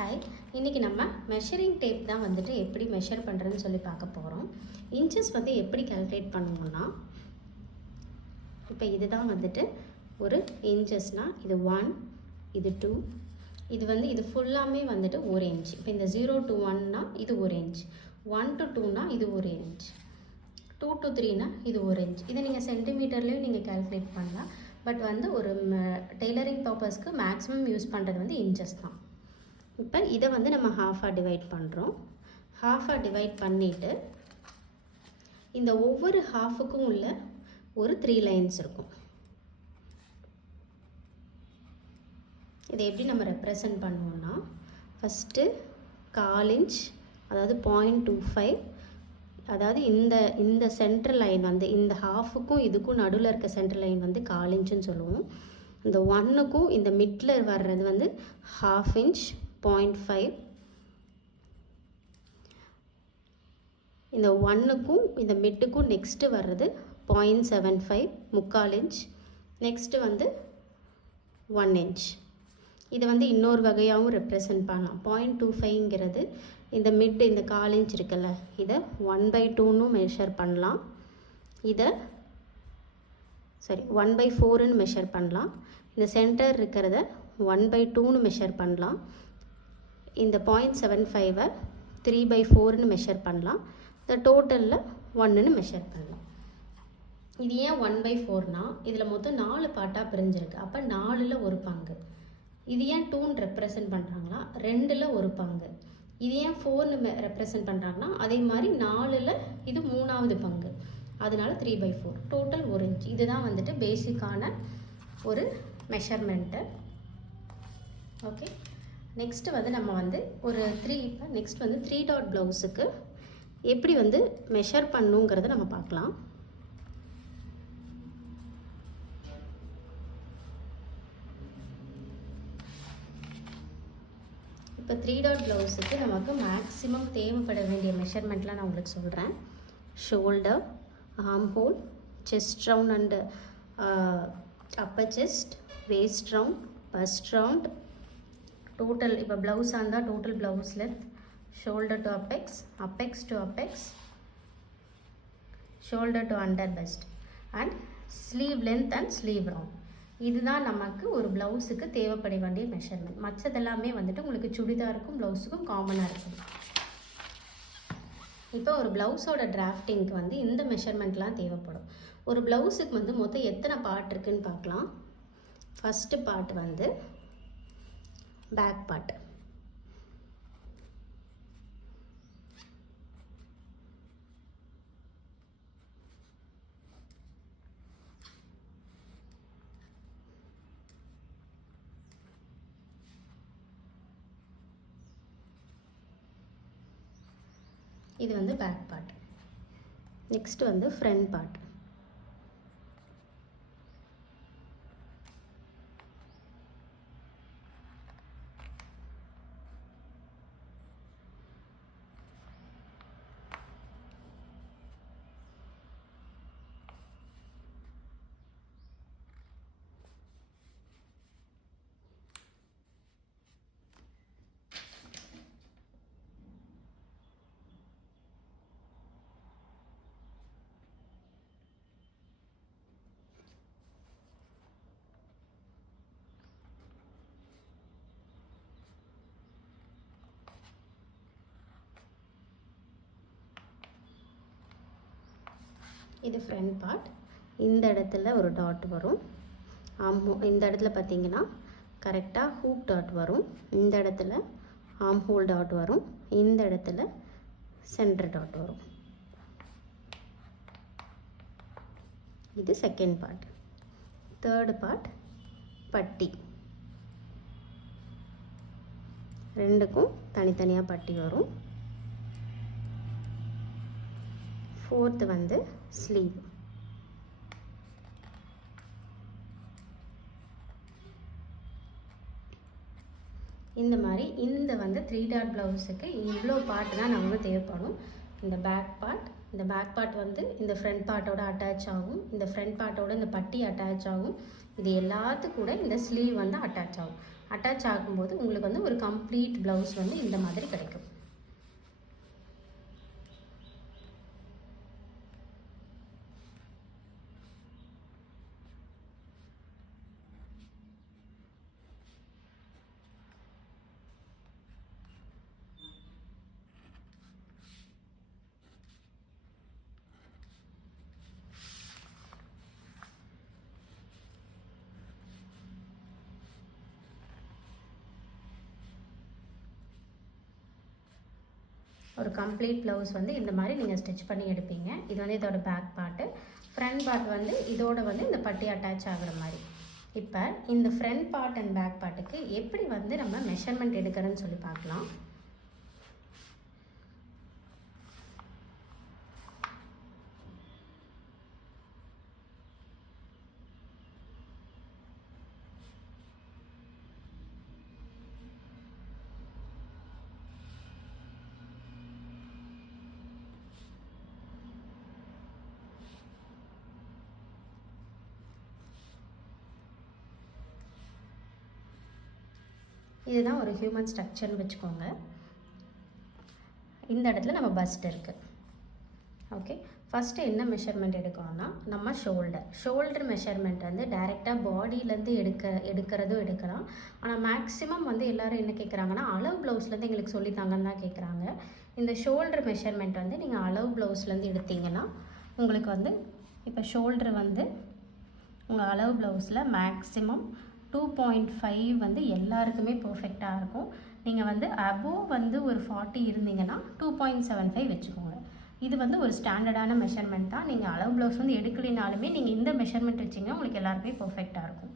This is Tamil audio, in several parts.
ஹாய் இன்றைக்கி நம்ம மெஷரிங் டேப் தான் வந்துட்டு எப்படி மெஷர் பண்ணுறதுன்னு சொல்லி பார்க்க போகிறோம் இன்ச்சஸ் வந்து எப்படி கால்குலேட் பண்ணுவோம்னா இப்போ இதுதான் வந்துட்டு ஒரு இன்ச்சஸ்னால் இது ஒன் இது டூ இது வந்து இது ஃபுல்லாமே வந்துட்டு ஒரு இன்ச் இப்போ இந்த ஜீரோ டு ஒன்னா இது ஒரு இன்ச் ஒன் டு டூனா இது ஒரு இன்ச் டூ டு த்ரீனா இது ஒரு இன்ச் இதை நீங்கள் சென்டிமீட்டர்லேயும் நீங்கள் கால்குலேட் பண்ணலாம். பட் வந்து ஒரு டெய்லரிங் பர்பஸ்க்கு மேக்ஸிமம் யூஸ் பண்ணுறது வந்து இன்ச்சஸ் தான். இப்போ இதை வந்து நம்ம ஹாஃபாக டிவைட் பண்ணுறோம் ஹாஃபாக டிவைட் பண்ணிவிட்டு இந்த ஒவ்வொரு ஹாஃபுக்கும் உள்ள ஒரு த்ரீ லைன்ஸ் இருக்கும். இதை எப்படி நம்ம ரெப்ரசன்ட் பண்ணுவோம்னா ஃபஸ்ட்டு கால் இன்ச் அதாவது பாயிண்ட் டூ ஃபைவ் அதாவது இந்த இந்த சென்ட்ரல் லைன் வந்து இந்த ஹாஃபுக்கும் இதுக்கும் நடுவில் இருக்க சென்ட்ரல் லைன் வந்து கால் இன்ச்சுன்னு சொல்லுவோம். இந்த ஒன்னுக்கும் இந்த மிட்டில் வர்றது வந்து ஹாஃப் இன்ச் பாயிண்ட் ஃபைவ் இந்த ஒன்றுக்கும் இந்த மிட்டுக்கும் நெக்ஸ்ட்டு வர்றது பாயிண்ட் செவன் ஃபைவ் முக்கால் இன்ச் நெக்ஸ்ட்டு வந்து ஒன் இன்ச் இதை வந்து இன்னொரு வகையாகவும் ரெப்ரசன்ட் பண்ணலாம். பாயிண்ட் டூ ஃபைவ்ங்கிறது இந்த மிட் இந்த கால் இன்ச் இருக்குல்ல இதை ஒன் பை டூன்னு மெஷர் பண்ணலாம். இதை சாரி ஒன் பை ஃபோருன்னு மெஷர் பண்ணலாம். இந்த சென்டர் இருக்கிறத ஒன் பை டூன்னு மெஷர் பண்ணலாம். இந்த பாயிண்ட் செவன் ஃபைவை த்ரீ பை ஃபோர்னு மெஷர் பண்ணலாம். இந்த டோட்டலில் ஒன்றுன்னு மெஷர் பண்ணலாம். இது ஏன் ஒன் பை ஃபோர்னா இதில் மொத்தம் நாலு பாட்டாக பிரிஞ்சிருக்கு. அப்போ நாலில் ஒரு பங்கு. இது ஏன் டூன்னு ரெப்ரசன்ட் பண்ணுறாங்களா ரெண்டில் ஒரு பங்கு. இது ஏன் ஃபோர்னு ரெப்ரசன்ட் பண்ணுறாங்கன்னா அதே மாதிரி நாலில் இது மூணாவது பங்கு. அதனால த்ரீ பை ஃபோர் டோட்டல் ஒரு இன்ச் இதுதான் வந்துட்டு பேசிக்கான ஒரு மெஷர்மெண்ட்டு ஓகே நெக்ஸ்ட்டு வந்து நம்ம வந்து ஒரு த்ரீ இப்போ நெக்ஸ்ட் வந்து த்ரீ டாட் ப்ளவுஸுக்கு எப்படி வந்து மெஷர் பண்ணுங்கிறத நம்ம பார்க்கலாம். இப்போ த்ரீ டாட் ப்ளவுஸுக்கு நமக்கு மேக்ஸிமம் தேவைப்பட வேண்டிய மெஷர்மெண்ட்லாம் நான் உங்களுக்கு சொல்கிறேன் shoulder arm hole chest round and upper chest waist round bust round total இப்போ ப்ளவுஸாக இருந்தால் total blouse length shoulder to apex apex to apex shoulder to under bust and sleeve length and sleeve round இதுதான் நமக்கு ஒரு ப்ளவுஸுக்கு தேவைப்பட வேண்டிய மெஷர்மெண்ட் மற்றதெல்லாமே வந்துட்டு உங்களுக்கு சுடிதாருக்கும் ப்ளவுஸுக்கும் காமனாக இருக்கும். இப்போ ஒரு ப்ளவுஸோட டிராஃப்டிங்க்கு வந்து இந்த மெஷர்மெண்ட்லாம் தேவைப்படும். ஒரு ப்ளவுஸுக்கு வந்து மொத்தம் எத்தனை பார்ட் இருக்குன்னு பார்க்கலாம். ஃபஸ்ட்டு பார்ட் வந்து பேக் பார்ட் இது வந்து பேக் பார்ட் நெக்ஸ்ட் வந்து ஃப்ரண்ட் பார்ட் இது ஃப்ரண்ட் பார்ட் இந்த இடத்துல ஒரு டாட் வரும். ஆம் இந்த இடத்துல பார்த்தீங்கன்னா கரெக்டாக ஹூப் டாட் வரும். இந்த இடத்துல ஆம் ஹோல் டாட் வரும். இந்த இடத்துல சென்டர் டாட் வரும். இது செகண்ட் பார்ட் தேர்டு பார்ட் பட்டி. ரெண்டுக்கும் தனித்தனியாக பட்டி வரும். ஃபோர்த்து வந்து ஸ்லீவ் இந்த மாதிரி இந்த வந்து த்ரீ டாட் ப்ளவுஸுக்கு இவ்வளோ பார்ட் தான் நமக்கு தேவைப்படும். இந்த பேக் பார்ட் இந்த பேக் பார்ட் வந்து இந்த ஃப்ரண்ட் பார்ட்டோட அட்டாச் ஆகும். இந்த ஃப்ரண்ட் பார்ட்டோட இந்த பட்டி அட்டாச் ஆகும். இது எல்லாத்து கூட இந்த ஸ்லீவ் வந்து அட்டாச் ஆகும். அட்டாச் ஆகும்போது உங்களுக்கு வந்து ஒரு கம்ப்ளீட் ப்ளவுஸ் வந்து இந்த மாதிரி கிடைக்கும். ஒரு கம்ப்ளீட் ப்ளவுஸ் வந்து இந்த மாதிரி நீங்கள் ஸ்டிச் பண்ணி எடுப்பீங்க. இது வந்து இதோட பேக் பார்ட்டு ஃப்ரண்ட் பார்ட் வந்து இதோட வந்து இந்த பட்டி அட்டாச் ஆகிற மாதிரி. இப்போ இந்த ஃப்ரண்ட் பார்ட் அண்ட் பேக் பார்ட்டுக்கு எப்படி வந்து நம்ம மெஷர்மெண்ட் எடுக்கிறதுன்னு சொல்லி பார்க்கலாம். இதுதான் ஒரு ஹியூமன் ஸ்ட்ரக்சர்னு வச்சுக்கோங்க. இந்த இடத்துல நம்ம பஸ்ட் இருக்குது ஓகே ஃபஸ்ட்டு என்ன மெஷர்மெண்ட் எடுக்கணும்னா நம்ம ஷோல்டர் ஷோல்டர் மெஷர்மெண்ட் வந்து டைரெக்டாக பாடியிலேருந்து எடுக்க எடுக்கிறதும் எடுக்கலாம். ஆனால் மேக்ஸிமம் வந்து எல்லோரும் என்ன கேட்குறாங்கன்னா அளவு ப்ளவுஸ்லேருந்து எங்களுக்கு சொல்லித்தாங்கன்னு தான் கேட்குறாங்க இந்த ஷோல்டர் மெஷர்மெண்ட் வந்து நீங்கள் அளவு ப்ளவுஸ்லேருந்து எடுத்தீங்கன்னா உங்களுக்கு வந்து இப்போ ஷோல்டர் வந்து உங்கள் அளவு ப்ளவுஸில் மேக்ஸிமம் டூ பாயிண்ட் ஃபைவ் வந்து எல்லாருக்குமே பர்ஃபெக்டாக இருக்கும். நீங்கள் வந்து அபோவ் வந்து ஒரு ஃபார்ட்டி இருந்தீங்கன்னா டூ பாயிண்ட் செவன் ஃபைவ் வச்சுக்கோங்க. இது வந்து ஒரு ஸ்டாண்டர்டான மெஷர்மெண்ட் தான். நீங்கள் அளவு ப்ளவுஸ் வந்து எடுக்கலினாலுமே நீங்கள் இந்த மெஷர்மெண்ட் வச்சிங்கன்னா உங்களுக்கு எல்லாருமே பர்ஃபெக்டாக இருக்கும்.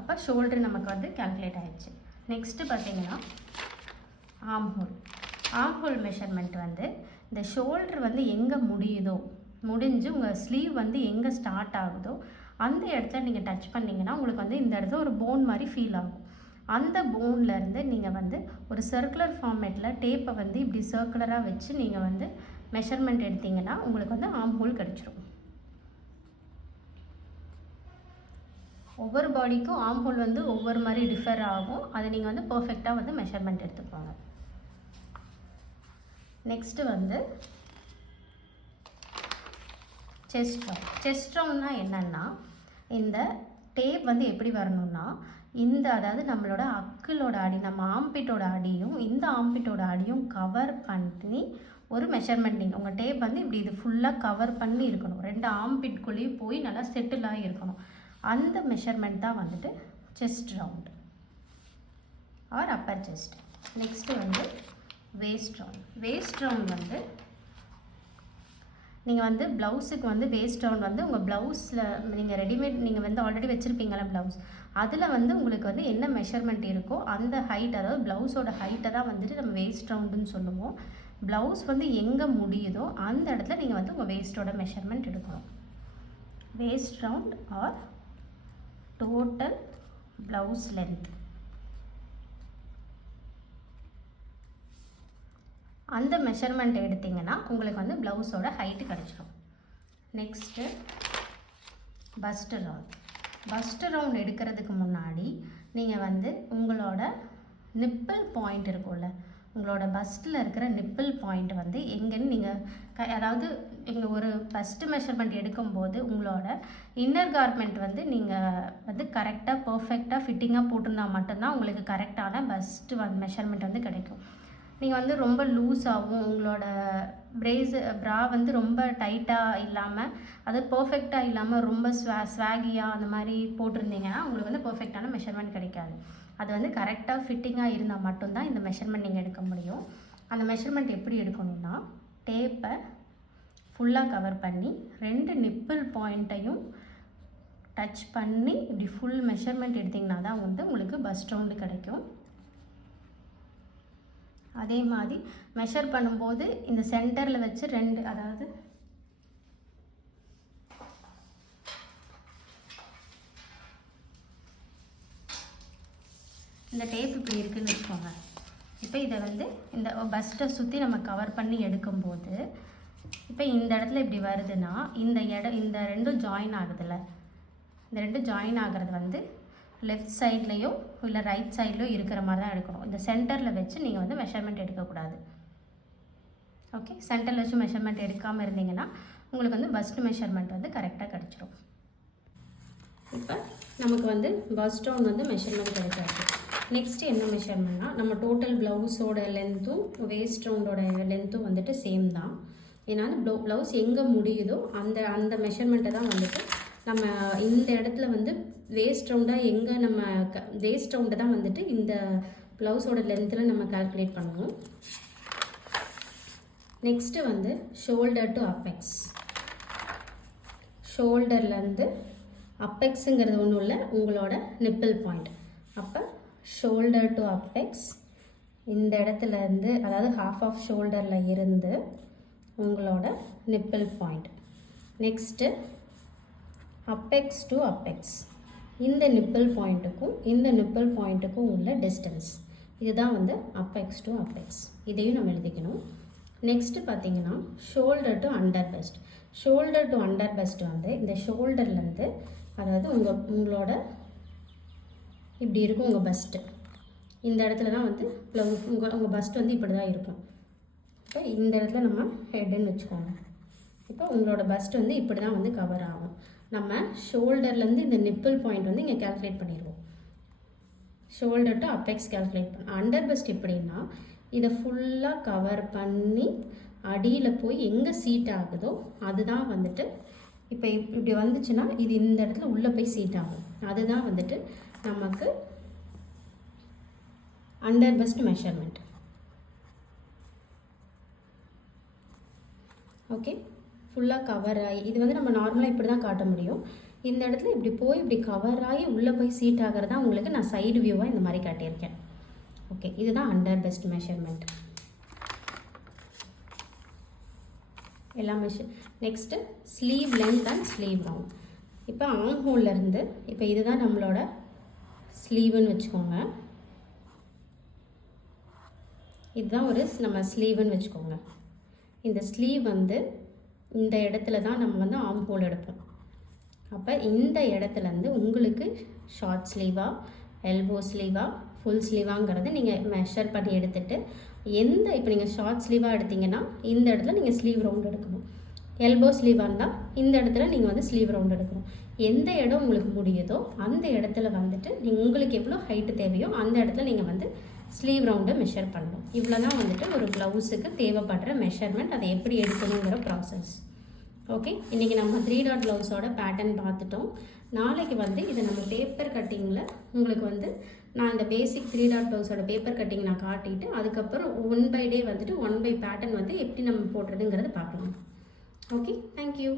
அப்போ ஷோல்டர் நமக்கு வந்து கால்குலேட் ஆகிடுச்சு நெக்ஸ்ட்டு பார்த்தீங்கன்னா ஆம் ஹோல் ஆம் ஹோல் மெஷர்மெண்ட் வந்து இந்த ஷோல்டர் வந்து எங்கே முடியுதோ முடிஞ்சு உங்கள் ஸ்லீவ் வந்து எங்கே ஸ்டார்ட் ஆகுதோ அந்த இடத்துல நீங்கள் டச் பண்ணிங்கன்னா உங்களுக்கு வந்து இந்த இடத்துல ஒரு போன் மாதிரி ஃபீல் ஆகும். அந்த போன்லேருந்து நீங்கள் வந்து ஒரு சர்க்குலர் ஃபார்மேட்டில் டேப்பை வந்து இப்படி சர்க்குலராக வச்சு நீங்கள் வந்து மெஷர்மெண்ட் எடுத்தீங்கன்னா உங்களுக்கு வந்து ஆம் ஹோல் கிடச்சிரும். ஒவ்வொரு பாடிக்கும் ஆம் ஹோல் வந்து ஒவ்வொரு மாதிரி டிஃபர் ஆகும். அதை நீங்கள் வந்து பர்ஃபெக்டாக வந்து மெஷர்மெண்ட் எடுத்துக்கோங்க. நெக்ஸ்ட்டு வந்து செஸ்ட் ரவுண்ட் செஸ்ட் ரவுண்ட்னா என்னென்னா இந்த டேப் வந்து எப்படி வரணும்னா இந்த அதாவது நம்மளோட அக்கிளோட அடி நம்ம ஆம்பிட்டோட அடியும் இந்த ஆம்பிட்டோட அடியும் கவர் பண்ணி ஒரு மெஷர்மெண்ட் நீங்கள் உங்கள் டேப் வந்து இப்படி இது ஃபுல்லாக கவர் பண்ணி இருக்கணும். ரெண்டு ஆம்பிட்குள்ளேயும் போய் நல்லா செட்டிலாக இருக்கணும். அந்த மெஷர்மெண்ட் தான் வந்துட்டு chest round or upper chest next வந்து வேஸ்ட் ரவுண்ட் வேஸ்ட் ரவுண்ட் வந்து நீங்கள் வந்து ப்ளவுஸுக்கு வந்து வேஸ்ட் ரவுண்ட் வந்து உங்கள் ப்ளவுஸில் நீங்கள் ரெடிமேட் நீங்கள் வந்து ஆல்ரெடி வச்சுருப்பீங்களா ப்ளவுஸ். அதில் வந்து உங்களுக்கு வந்து என்ன மெஷர்மெண்ட் இருக்கோ அந்த ஹைட் அதாவது ப்ளவுஸோட ஹைட்டை தான் வந்துட்டு நம்ம வேஸ்ட் ரவுண்டுன்னு சொல்லுவோம். ப்ளவுஸ் வந்து எங்கே முடியுதோ அந்த இடத்துல நீங்கள் வந்து உங்கள் வேஸ்ட்டோட மெஷர்மெண்ட் எடுக்கணும். Waist round or total blouse length அந்த மெஷர்மெண்ட் எடுத்தீங்கன்னா உங்களுக்கு வந்து ப்ளவுஸோட ஹைட்டு கிடச்சிரும். Next bust round bust round எடுக்கிறதுக்கு முன்னாடி நீங்கள் வந்து உங்களோட நிப்பிள் பாயிண்ட் இருக்கும்ல உங்களோட பஸ்ட்டில் இருக்கிற நிப்பிள் பாயிண்ட் வந்து எங்கேன்னு நீங்கள் க அதாவது இங்கே ஒரு ஃபஸ்ட்டு மெஷர்மெண்ட் எடுக்கும்போது உங்களோட இன்னர் கார்மெண்ட் வந்து நீங்கள் வந்து கரெக்டாக பர்ஃபெக்டாக ஃபிட்டிங்காக போட்டிருந்தா மட்டும்தான் உங்களுக்கு கரெக்டான பஸ்ட்டு வந்து மெஷர்மெண்ட் வந்து கிடைக்கும். நீங்கள் வந்து ரொம்ப லூஸாகவும் உங்களோட பிரேஸ் ப்ரா வந்து ரொம்ப டைட்டாக இல்லாமல் அது பர்ஃபெக்டாக இல்லாமல் ரொம்ப ஸ்வா ஸ்வாகியாக அந்த மாதிரி போட்டிருந்தீங்கன்னா உங்களுக்கு வந்து பர்ஃபெக்டான மெஷர்மெண்ட் கிடைக்காது. அது வந்து கரெக்டாக ஃபிட்டிங்காக இருந்தால் மட்டும்தான் இந்த மெஷர்மெண்ட் நீங்கள் எடுக்க முடியும். அந்த மெஷர்மெண்ட் எப்படி எடுக்கணும்னா டேப்பை ஃபுல்லாக கவர் பண்ணி ரெண்டு நிப்பிள் பாயிண்ட்டையும் டச் பண்ணி இப்படி ஃபுல் மெஷர்மெண்ட் எடுத்திங்கன்னா தான் வந்து உங்களுக்கு பஸ் ரவுண்டு கிடைக்கும். அதே மாதிரி மெஷர் பண்ணும்போது இந்த சென்டரில் வச்சு ரெண்டு அதாவது இந்த டேப் இப்படி இருக்குன்னு வச்சுக்கோங்க. இப்போ இதை வந்து இந்த பஸ்ட்டை சுற்றி நம்ம கவர் பண்ணி எடுக்கும்போது இப்போ இந்த இடத்துல இப்படி வருதுன்னா இந்த இடம் இந்த ரெண்டும் ஜாயின் ஆகுதுல்ல. இந்த ரெண்டும் ஜாயின் ஆகிறது வந்து லெஃப்ட் சைட்லேயோ இல்லை ரைட் சைட்லையோ இருக்கிற மாதிரி தான் எடுக்கணும். இந்த சென்டரில் வச்சு நீங்கள் வந்து மெஷர்மெண்ட் எடுக்கக்கூடாது. ஓகே சென்டரில் வச்சு மெஷர்மெண்ட் எடுக்காமல் இருந்தீங்கன்னா உங்களுக்கு வந்து பஸ்ட் மெஷர்மெண்ட் வந்து கரெக்டாக கிடச்சிரும். இப்போ நமக்கு வந்து பஸ் டவுன் வந்து மெஷர்மெண்ட் கிடைக்காது. நெக்ஸ்ட் என்ன மெஷர்மெண்ட்னா நம்ம டோட்டல் ப்ளவுஸோட லென்த்தும் வேஸ்ட் ரவுண்டோட லென்த்தும் வந்துட்டு சேம் தான். ஏன்னா ப்ளவு ப்ளவுஸ் எங்கே முடியுதோ அந்த அந்த மெஷர்மெண்ட்டை தான் வந்துட்டு நம்ம இந்த இடத்துல வந்து வேஸ்ட் ரவுண்டாக எங்கே நம்ம க வேஸ்ட் ரவுண்டை தான் வந்துட்டு இந்த ப்ளவுஸோட லென்த்தில் நம்ம கால்குலேட் பண்ணணும் நெக்ஸ்ட்டு வந்து ஷோல்டர் டு அப்பெக்ஸ் ஷோல்டர்லேருந்து அப்பெக்ஸுங்கிறது ஒன்றும் இல்லை உங்களோட நிப்பிள் பாயிண்ட் அப்போ ஷோல்டர் டு அப்பெக்ஸ் இந்த இடத்துல இருந்து அதாவது ஹாஃப் ஆஃப் ஷோல்டரில் இருந்து உங்களோட nipple point next apex to apex இந்த நிப்பிள் பாயிண்ட்டுக்கும் இந்த நிப்பிள் பாயிண்ட்டுக்கும் உள்ள டிஸ்டன்ஸ் இதுதான் வந்து அப்பெக்ஸ் டு அப்பெக்ஸ் இதையும் நம்ம எழுதிக்கணும். நெக்ஸ்ட்டு பார்த்தீங்கன்னா shoulder to under bust shoulder to under bust வந்து இந்த ஷோல்டர்லேருந்து அதாவது உங்கள் உங்களோட இப்படி இருக்கும் உங்கள் பஸ்ட்டு இந்த இடத்துல தான் வந்து ப்ளவு உங்கள் உங்கள் பஸ்ட் வந்து இப்படி தான் இருக்கும். இப்போ இந்த இடத்துல நம்ம ஹெட்டுன்னு வச்சுக்கோங்க. இப்போ உங்களோட பஸ்ட் வந்து இப்படி தான் வந்து கவர் ஆகும். நம்ம ஷோல்டர்லேருந்து இந்த நிப்பிள் பாயிண்ட் வந்து இங்கே கால்குலேட் பண்ணிடுவோம் ஷோல்டர் டு அப்பெக்ஸ் கால்குலேட் பண்ண அண்டர் பெஸ்ட் எப்படின்னா இதை ஃபுல்லாக கவர் பண்ணி அடியில் போய் எங்கே சீட் ஆகுதோ அதுதான் வந்துட்டு இப்போ இப்- இப்படி வந்துச்சுன்னா இது இந்த இடத்துல உள்ளே போய் சீட் ஆகும். அதுதான் வந்துட்டு நமக்கு அண்டர் பெஸ்ட் மெஷர்மெண்ட் ஓகே ஃபுல்லாக கவர் ஆகி இது வந்து நம்ம நார்மலாக இப்படி தான் காட்ட முடியும். இந்த இடத்துல இப்படி போய் இப்படி கவர் ஆகி உள்ளே போய் சீட் ஆகிறதா உங்களுக்கு நான் சைடு வியூவாக இந்த மாதிரி காட்டியிருக்கேன். ஓகே இதுதான் அண்டர் பெஸ்ட் மெஷர்மெண்ட் எல்லா measure next sleeve length and sleeve round இப்போ ஆங் ஹோல்லேருந்து இப்போ இதுதான் நம்மளோட ஸ்லீவுன்னு வச்சுக்கோங்க. இதுதான் ஒரு நம்ம ஸ்லீவுன்னு வச்சுக்கோங்க. இந்த ஸ்லீவ் வந்து இந்த இடத்துல தான் நம்ம வந்து ஆம் ஹோல் எடுப்போம். அப்போ இந்த இடத்துலேருந்து உங்களுக்கு ஷார்ட் ஸ்லீவாக எல்போ ஸ்லீவாக ஃபுல் ஸ்லீவாங்கிறத நீங்கள் மெஷர் பண்ணி எடுத்துட்டு எந்த இப்போ நீங்கள் ஷார்ட் ஸ்லீவாக எடுத்தீங்கன்னா இந்த இடத்துல நீங்கள் ஸ்லீவ் ரவுண்ட் எடுக்கணும். எல்போ ஸ்லீவாக இருந்தால் இந்த இடத்துல நீங்கள் வந்து ஸ்லீவ் ரவுண்ட் எடுக்கணும். எந்த இடம் உங்களுக்கு முடியுதோ அந்த இடத்துல வந்துட்டு நீங்கள் உங்களுக்கு எவ்வளோ ஹைட்டு தேவையோ அந்த இடத்துல நீங்கள் வந்து ஸ்லீவ் ரவுண்டை மெஷர் பண்ணணும். இவ்வளோ தான் வந்துட்டு ஒரு ப்ளவுஸுக்கு தேவைப்படுற மெஷர்மெண்ட் அதை எப்படி எடுக்கணுங்கிற ப்ராசஸ் ஓகே இன்றைக்கி நம்ம த்ரீ டாட் ப்ளவுஸோட பேட்டர்ன் பார்த்துட்டோம். நாளைக்கு வந்து இதை நம்ம பேப்பர் கட்டிங்கில் உங்களுக்கு வந்து நான் இந்த பேசிக் த்ரீ டாட் ப்ளவுஸோட பேப்பர் கட்டிங் நான் காட்டிட்டு அதுக்கப்புறம் ஒன் பை டே வந்துட்டு ஒன் பை பேட்டர்ன் வந்து எப்படி நம்ம போடுறதுங்கிறத பார்க்கலாம். Okay thank you